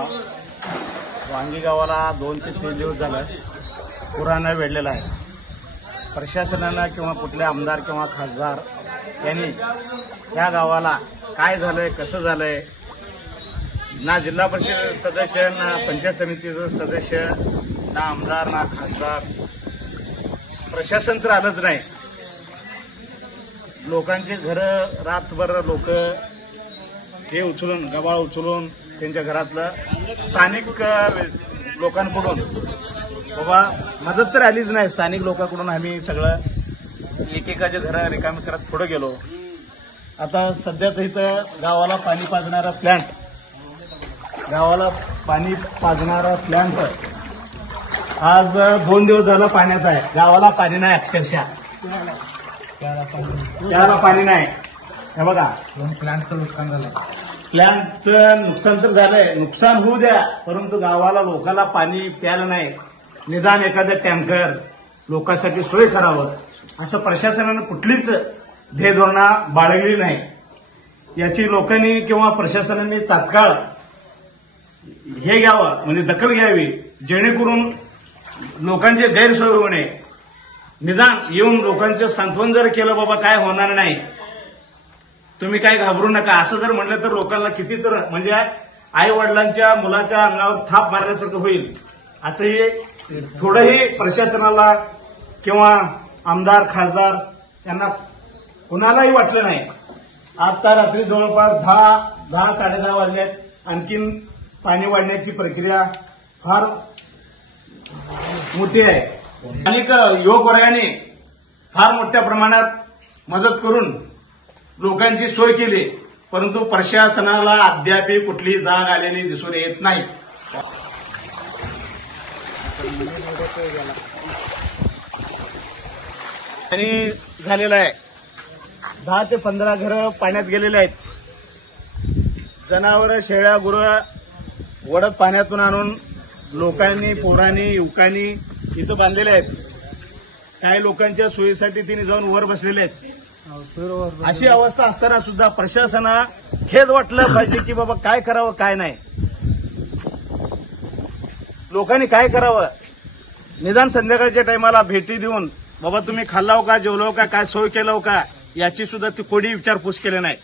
नाव वांगी गावाला 2 ते 3 दिवस झालं पुरानं वेढलेला आहे. प्रशासनानं किंवा कुठले आमदार किंवा खासदार यांनी या गावाला काय झालंय कसं झालंय ना जिल्हा परिषद सदस्य ना पंचायत समितीचं सदस्य ना आमदार ना खासदार प्रशासन तर आलंच नाही. लोकांचे घरं रातभर लोक हे उचलून गबाळ उचलून त्यांच्या घरातलं स्थानिक लोकांकडून बाबा मदत तर आलीच नाही. स्थानिक लोकांकडून आम्ही सगळं एकेकाचे घरं रिकामी करत पुढे गेलो. आता सध्याच इथं गावाला पाणी पाजणारा प्लॅन्ट आज 2 दिवस झाला पाण्यात आहे. गावाला पाणी नाही, अक्षरशः त्याला पाणी नाही. हे बघा प्लॅन्टचं नुकसान झालं. प्लॅन्टचं नुकसान तर झालंय, नुकसान होऊ द्या, परंतु गावाला लोकांना पाणी प्यायला नाही. निदान एखादं टँकर लोकांसाठी सोय करावं असं प्रशासनानं कुठलीच ध्येयधोरणा बाळगली नाही. याची लोकांनी किंवा प्रशासनाने तात्काळ हे घ्यावं, म्हणजे दखल घ्यावी, जेणेकरून लोकांचे गैरसोय होऊ नये. निदान येऊन लोकांचं सांत्वन जर केलं बाबा काय होणार नाही, तुम्ही काय घाबरू नका असं जर म्हणलं तर लोकांना किती तर म्हणजे आई वडिलांच्या मुलाच्या अंगावर थाप मारल्यासारखं होईल. असंही थोडंही प्रशासनाला किंवा आमदार खासदार यांना कुणालाही वाटलं नाही. आता रात्री जवळपास 10-10:30 वाजल्यात. आणखीन पाणी वाढण्याची प्रक्रिया फार मोठी आहे. अनेक युवक वर्गाने फार मोठ्या प्रमाणात मदत करून लोकांची सोय केली, परंतु प्रशासनाला अद्याप कुठलीही जाग आलेली दिसून येत नाही. आणि झालेलं आहे 10 ते 15 घरं पाण्यात गेलेले आहेत. जनावरं शेळ्या गुरं वडत पाण्यातून आणून लोकांनी पोरांनी युवकांनी इथं बांधलेले आहेत. काही लोकांच्या सोयीसाठी तिने जाऊन वर बसलेले आहेत. अशी अवस्था असताना सुद्धा प्रशासना खेद वाटलं पाहिजे की बाबा काय करावं काय नाही. लोकांनी काय करावं, निदान संध्याकाळच्या टायमाला भेटी देऊन बाबा तुम्ही खाल्लाव का, जेवलाव का, काय सोय केलाव का, याची सुद्धा ती कोणी विचारपूस केली नाही.